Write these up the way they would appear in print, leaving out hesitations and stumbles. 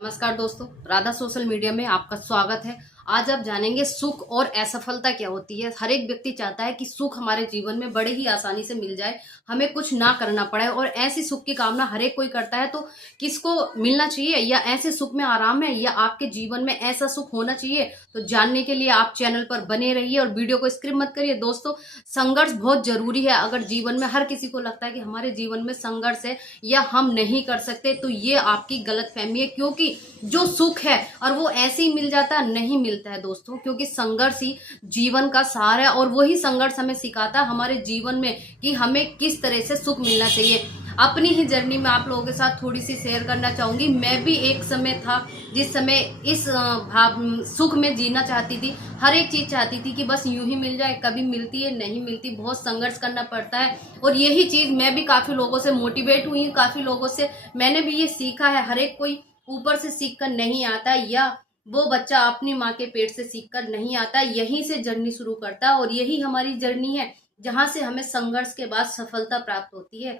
नमस्कार दोस्तों, Radha social media में आपका स्वागत है। आज आप जानेंगे सुख और असफलता क्या होती है। हर एक व्यक्ति चाहता है कि सुख हमारे जीवन में बड़े ही आसानी से मिल जाए, हमें कुछ ना करना पड़े, और ऐसी सुख की कामना हर एक कोई करता है। तो किसको मिलना चाहिए, या ऐसे सुख में आराम है, या आपके जीवन में ऐसा सुख होना चाहिए? तो जानने के लिए आप चैनल पर बने रहिए और वीडियो को स्किप मत करिए। दोस्तों, संघर्ष बहुत जरूरी है। अगर जीवन में हर किसी को लगता है कि हमारे जीवन में संघर्ष है या हम नहीं कर सकते, तो ये आपकी गलतफहमी है, क्योंकि जो सुख है और वो ऐसे ही मिल जाता है, नहीं मिलता है दोस्तों। क्योंकि संघर्ष ही जीवन का सार है, और वही संघर्ष हमें सिखाता है हमारे जीवन में कि हमें किस तरह से सुख मिलना चाहिए। अपनी ही जर्नी में आप लोगों के साथ थोड़ी सी शेयर करना चाहूंगी। मैं भी एक समय था जिस समय इस भाव सुख में जीना चाहती थी। हर एक चीज चाहती थी कि बस यूं ही मिल जाए। कभी मिलती है, नहीं मिलती, बहुत संघर्ष करना पड़ता है। और यही चीज मैं भी काफी लोगों से मोटिवेट हुई हूँ, काफी लोगों से मैंने भी ये सीखा है। हर एक कोई ऊपर से सीख कर नहीं आता, या वो बच्चा अपनी माँ के पेट से सीख कर नहीं आता। यहीं से जर्नी शुरू करता है, और यही हमारी जर्नी है जहां से हमें संघर्ष के बाद सफलता प्राप्त होती है।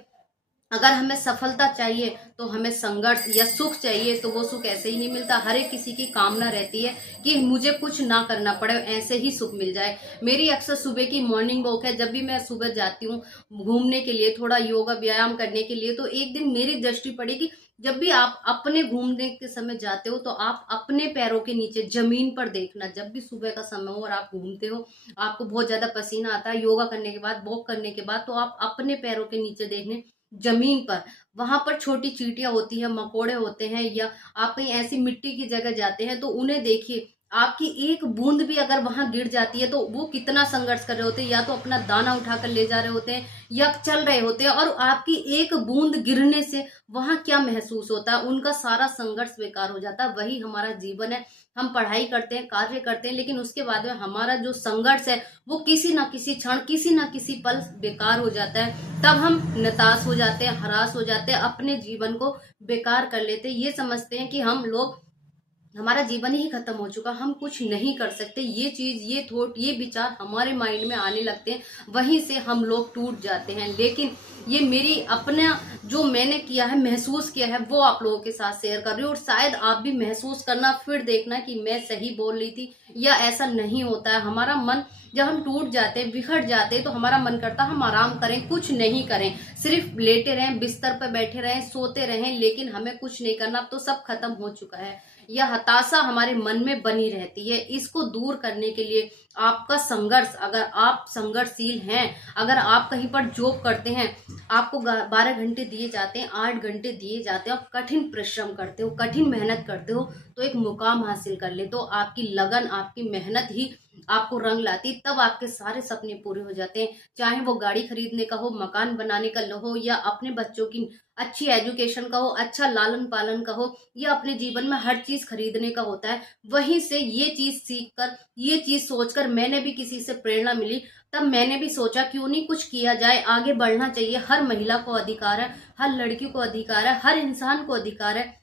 अगर हमें सफलता चाहिए तो हमें संघर्ष, या सुख चाहिए तो वो सुख ऐसे ही नहीं मिलता। हर एक किसी की कामना रहती है कि मुझे कुछ ना करना पड़े, ऐसे ही सुख मिल जाए। मेरी अक्सर सुबह की मॉर्निंग वॉक है। जब भी मैं सुबह जाती हूँ घूमने के लिए, थोड़ा योगा व्यायाम करने के लिए, तो एक दिन मेरी दृष्टि पड़ी कि जब भी आप अपने घूमने के समय जाते हो तो आप अपने पैरों के नीचे जमीन पर देखना। जब भी सुबह का समय हो और आप घूमते हो, आपको बहुत ज्यादा पसीना आता है योगा करने के बाद, वॉक करने के बाद, तो आप अपने पैरों के नीचे देखने जमीन पर, वहां पर छोटी चींटियां होती हैं, मकोड़े होते हैं, या आप कहीं ऐसी मिट्टी की जगह जाते हैं तो उन्हें देखिए। आपकी एक बूंद भी अगर वहां गिर जाती है तो वो कितना संघर्ष कर रहे होते हैं, या तो अपना दाना उठाकर ले जा रहे होते हैं या चल रहे होते हैं। और आपकी एक बूंद गिरने से वहां क्या महसूस होता है, उनका सारा संघर्ष बेकार हो जाता है। वही हमारा जीवन है। हम पढ़ाई करते हैं, कार्य करते हैं, लेकिन उसके बाद में हमारा जो संघर्ष है वो किसी ना किसी क्षण, किसी ना किसी पल बेकार हो जाता है। तब हम निराश हो जाते हैं, हराश हो जाते हैं, अपने जीवन को बेकार कर लेते हैं। ये समझते हैं कि हम लोग, हमारा जीवन ही खत्म हो चुका, हम कुछ नहीं कर सकते। ये चीज, ये थॉट, ये विचार हमारे माइंड में आने लगते हैं। वहीं से हम लोग टूट जाते हैं। लेकिन ये मेरी अपना जो मैंने किया है, महसूस किया है, वो आप लोगों के साथ शेयर कर रही हूँ। और शायद आप भी महसूस करना, फिर देखना कि मैं सही बोल रही थी या ऐसा नहीं होता है। हमारा मन, जब हम टूट जाते हैं, बिखर जाते हैं, तो हमारा मन करता है हम आराम करें, कुछ नहीं करें, सिर्फ लेटे रहें, बिस्तर पर बैठे रहें, सोते रहें, लेकिन हमें कुछ नहीं करना। अब तो सब खत्म हो चुका है। यह हताशा हमारे मन में बनी रहती है। इसको दूर करने के लिए आपका संघर्ष, अगर आप संघर्षशील हैं, अगर आप कहीं पर जॉब करते हैं, आपको 12 घंटे दिए जाते हैं, 8 घंटे दिए जाते हैं, आप कठिन परिश्रम करते हो, कठिन मेहनत करते हो, तो एक मुकाम हासिल कर ले, तो आपकी लगन, आपकी मेहनत ही आपको रंग लाती। तब आपके सारे सपने पूरे हो जाते हैं। चाहे वो गाड़ी खरीदने का हो, मकान बनाने का हो, या अपने बच्चों की अच्छी एजुकेशन का हो, अच्छा लालन पालन का हो, या अपने जीवन में हर चीज खरीदने का होता है। वहीं से ये चीज सीख कर, ये चीज सोचकर मैंने भी किसी से प्रेरणा मिली। तब मैंने भी सोचा क्यों नहीं कुछ किया जाए, आगे बढ़ना चाहिए। हर महिला को अधिकार है, हर लड़की को अधिकार है, हर इंसान को अधिकार है,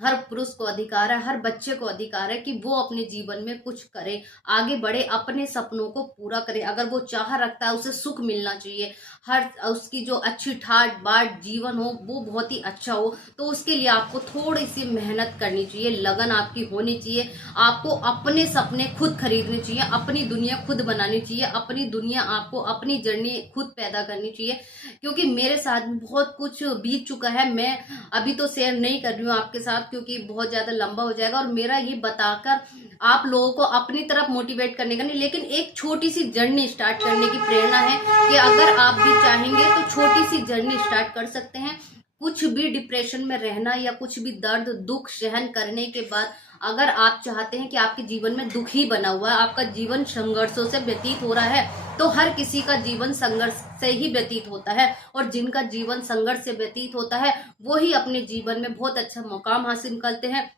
हर पुरुष को अधिकार है, हर बच्चे को अधिकार है कि वो अपने जीवन में कुछ करे, आगे बढ़े, अपने सपनों को पूरा करे। अगर वो चाह रखता है, उसे सुख मिलना चाहिए। हर उसकी जो अच्छी ठाट बाट जीवन हो वो बहुत ही अच्छा हो, तो उसके लिए आपको थोड़ी सी मेहनत करनी चाहिए, लगन आपकी होनी चाहिए। आपको अपने सपने खुद खरीदने चाहिए, अपनी दुनिया खुद बनानी चाहिए, अपनी दुनिया, आपको अपनी जर्नी खुद पैदा करनी चाहिए। क्योंकि मेरे साथ बहुत कुछ बीत चुका है। मैं अभी तो शेयर नहीं कर रही हूँ आपके साथ, क्योंकि बहुत ज्यादा लंबा हो जाएगा, और मेरा ये बताकर आप लोगों को अपनी तरफ मोटिवेट करने का नहीं, लेकिन एक छोटी सी जर्नी स्टार्ट करने की प्रेरणा है कि अगर आप भी चाहेंगे तो छोटी सी जर्नी स्टार्ट कर सकते हैं। कुछ भी डिप्रेशन में रहना, या कुछ भी दर्द दुख सहन करने के बाद, अगर आप चाहते हैं कि आपके जीवन में दुख ही बना हुआ है, आपका जीवन संघर्षों से व्यतीत हो रहा है, तो हर किसी का जीवन संघर्ष से ही व्यतीत होता है। और जिनका जीवन संघर्ष से व्यतीत होता है वो ही अपने जीवन में बहुत अच्छा मुकाम हासिल करते हैं।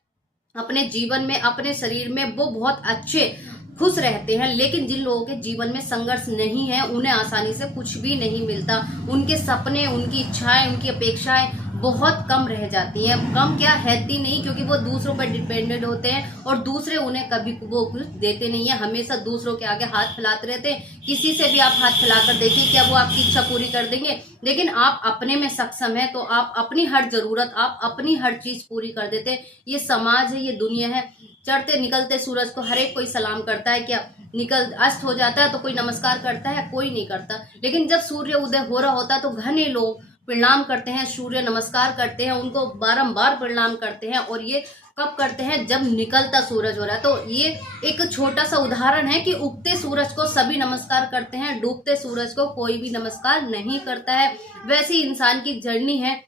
अपने जीवन में, अपने शरीर में वो बहुत अच्छे खुश रहते हैं। लेकिन जिन लोगों के जीवन में संघर्ष नहीं है, उन्हें आसानी से कुछ भी नहीं मिलता। उनके सपने, उनकी इच्छाएं, उनकी अपेक्षाएं बहुत कम रह जाती हैं। कम क्या, हैती नहीं, क्योंकि वो दूसरों पर डिपेंडेंट होते हैं और दूसरे उन्हें कभी वो कुछ देते नहीं है, हमेशा दूसरों के आगे हाथ फैलाते रहते हैं। किसी से भी आप हाथ फैलाकर देखिए, क्या वो आपकी इच्छा पूरी कर देंगे? लेकिन आप अपने में सक्षम है तो आप अपनी हर जरूरत, आप अपनी हर चीज पूरी कर देते हैं। ये समाज है, ये दुनिया है। चढ़ते निकलते सूरज को हर एक कोई सलाम करता है क्या? निकल अस्त हो जाता है तो कोई नमस्कार करता है? कोई नहीं करता। लेकिन जब सूर्य उदय हो रहा होता है तो घने लोग प्रणाम करते हैं, सूर्य नमस्कार करते हैं, उनको बारंबार प्रणाम करते हैं। और ये कब करते हैं? जब निकलता सूरज हो रहा है। तो ये एक छोटा सा उदाहरण है कि उगते सूरज को सभी नमस्कार करते हैं, डूबते सूरज को कोई भी नमस्कार नहीं करता है। वैसी इंसान की जर्नी है।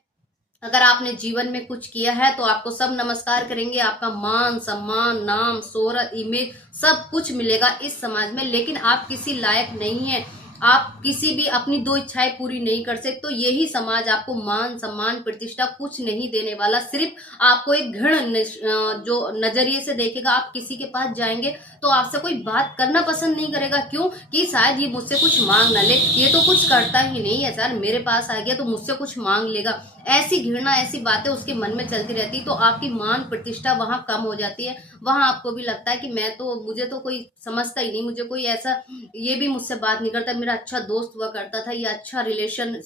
अगर आपने जीवन में कुछ किया है तो आपको सब नमस्कार करेंगे, आपका मान सम्मान, नाम, शोहरत, इमेज सब कुछ मिलेगा इस समाज में। लेकिन आप किसी लायक नहीं है, आप किसी भी अपनी दो इच्छाएं पूरी नहीं कर सकते, तो यही समाज आपको मान सम्मान प्रतिष्ठा कुछ नहीं देने वाला। सिर्फ आपको एक जो नजरिए से देखेगा। आप किसी के पास जाएंगे तो आपसे कोई बात करना पसंद नहीं करेगा। क्यों? कि शायद ये मुझसे कुछ मांग ना ले, ये तो कुछ करता ही नहीं है सर, मेरे पास आ गया तो मुझसे कुछ मांग लेगा। ऐसी घृणा, ऐसी बातें उसके मन में चलती रहती, तो आपकी मान प्रतिष्ठा वहां कम हो जाती है। वहां आपको भी लगता है कि मुझे तो कोई समझता ही नहीं, मुझे कोई ऐसा, ये भी मुझसे बात नहीं करता, मेरा अच्छा दोस्त हुआ करता था, ये अच्छा रिलेशन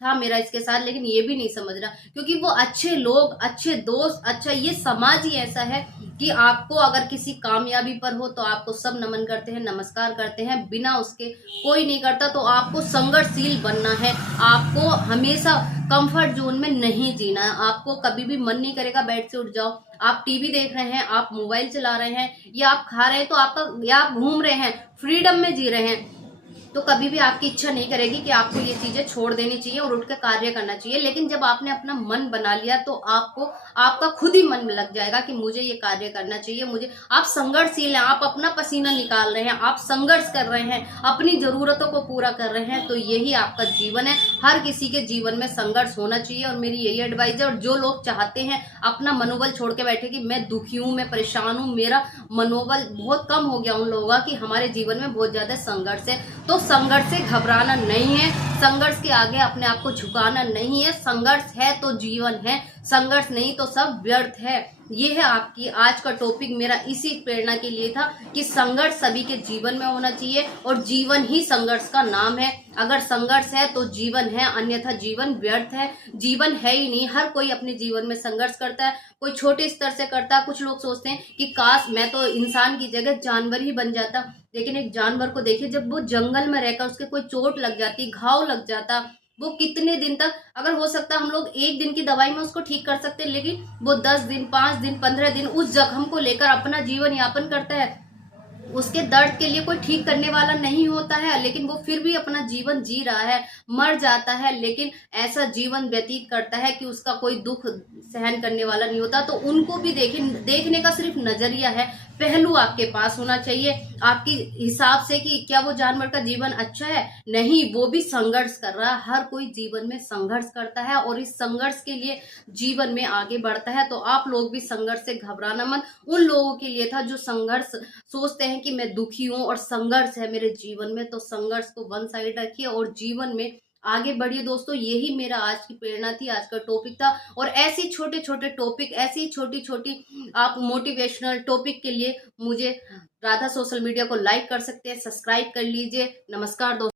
था मेरा इसके साथ, लेकिन ये भी नहीं समझ रहा। क्योंकि वो अच्छे लोग, अच्छे दोस्त, अच्छा ये समाज ही ऐसा है कि आपको अगर किसी कामयाबी पर हो तो आपको सब नमन करते हैं, नमस्कार करते हैं, बिना उसके कोई नहीं करता। तो आपको संघर्षशील बनना है, आपको हमेशा कंफर्ट जोन में नहीं जीना है। आपको कभी भी मन नहीं करेगा बेड से उठ जाओ। आप टीवी देख रहे हैं, आप मोबाइल चला रहे हैं, या आप खा रहे हैं, तो आपका, या आप घूम रहे हैं, फ्रीडम में जी रहे हैं, तो कभी भी आपकी इच्छा नहीं करेगी कि आपको ये चीजें छोड़ देनी चाहिए और उठकर कार्य करना चाहिए। लेकिन जब आपने अपना मन बना लिया तो आपको, आपका खुद ही मन में लग जाएगा कि मुझे ये कार्य करना चाहिए। मुझे, आप संघर्षशील हैं, आप अपना पसीना निकाल रहे हैं, आप संघर्ष कर रहे हैं, अपनी जरूरतों को पूरा कर रहे हैं, तो यही आपका जीवन है। हर किसी के जीवन में संघर्ष होना चाहिए और मेरी यही एडवाइस है। और जो लोग चाहते हैं अपना मनोबल छोड़ के बैठे कि मैं दुखी हूँ, मैं परेशान हूँ, मेरा मनोबल बहुत कम हो गया उन लोगों का, कि हमारे जीवन में बहुत ज्यादा संघर्ष है, तो संघर्ष से घबराना नहीं है, संघर्ष के आगे अपने आप को झुकाना नहीं है। संघर्ष है तो जीवन है, संघर्ष नहीं तो सब व्यर्थ है। ये है आपकी आज का टॉपिक, मेरा इसी प्रेरणा के लिए था कि संघर्ष सभी के जीवन में होना चाहिए और जीवन ही संघर्ष का नाम है। अगर संघर्ष है तो जीवन है, अन्यथा जीवन व्यर्थ है। जीवन है ही नहीं। हर कोई अपने जीवन में संघर्ष करता है, कोई छोटे स्तर से करता है। कुछ लोग सोचते हैं कि काश मैं तो इंसान की जगह जानवर ही बन जाता। लेकिन एक जानवर को देखिए, जब वो जंगल में रहकर उसके कोई चोट लग जाती, घाव लग जाता, वो कितने दिन तक, अगर हो सकता हम लोग एक दिन की दवाई में उसको ठीक कर सकते हैं, लेकिन वो 10 दिन, 5 दिन, 15 दिन उस जख्म को लेकर अपना जीवन यापन करता है। उसके दर्द के लिए कोई ठीक करने वाला नहीं होता है, लेकिन वो फिर भी अपना जीवन जी रहा है, मर जाता है, लेकिन ऐसा जीवन व्यतीत करता है कि उसका कोई दुख सहन करने वाला नहीं होता। तो उनको भी देखने का सिर्फ नजरिया है, पहलू आपके पास होना चाहिए आपकी हिसाब से कि क्या वो जानवर का जीवन अच्छा है। नहीं, वो भी संघर्ष कर रहा है। हर कोई जीवन में संघर्ष करता है और इस संघर्ष के लिए जीवन में आगे बढ़ता है। तो आप लोग भी संघर्ष से घबराना मत। उन लोगों के लिए था जो संघर्ष सोचते हैं कि मैं दुखी हूं और संघर्ष है मेरे जीवन में, तो संघर्ष को वन साइड रखिए और जीवन में आगे बढ़िए। दोस्तों, यही मेरा आज की प्रेरणा थी, आज का टॉपिक था। और ऐसी छोटे छोटे टॉपिक, ऐसी छोटी छोटी आप मोटिवेशनल टॉपिक के लिए मुझे राधा सोशल मीडिया को लाइक कर सकते हैं, सब्सक्राइब कर लीजिए। नमस्कार दोस्तों।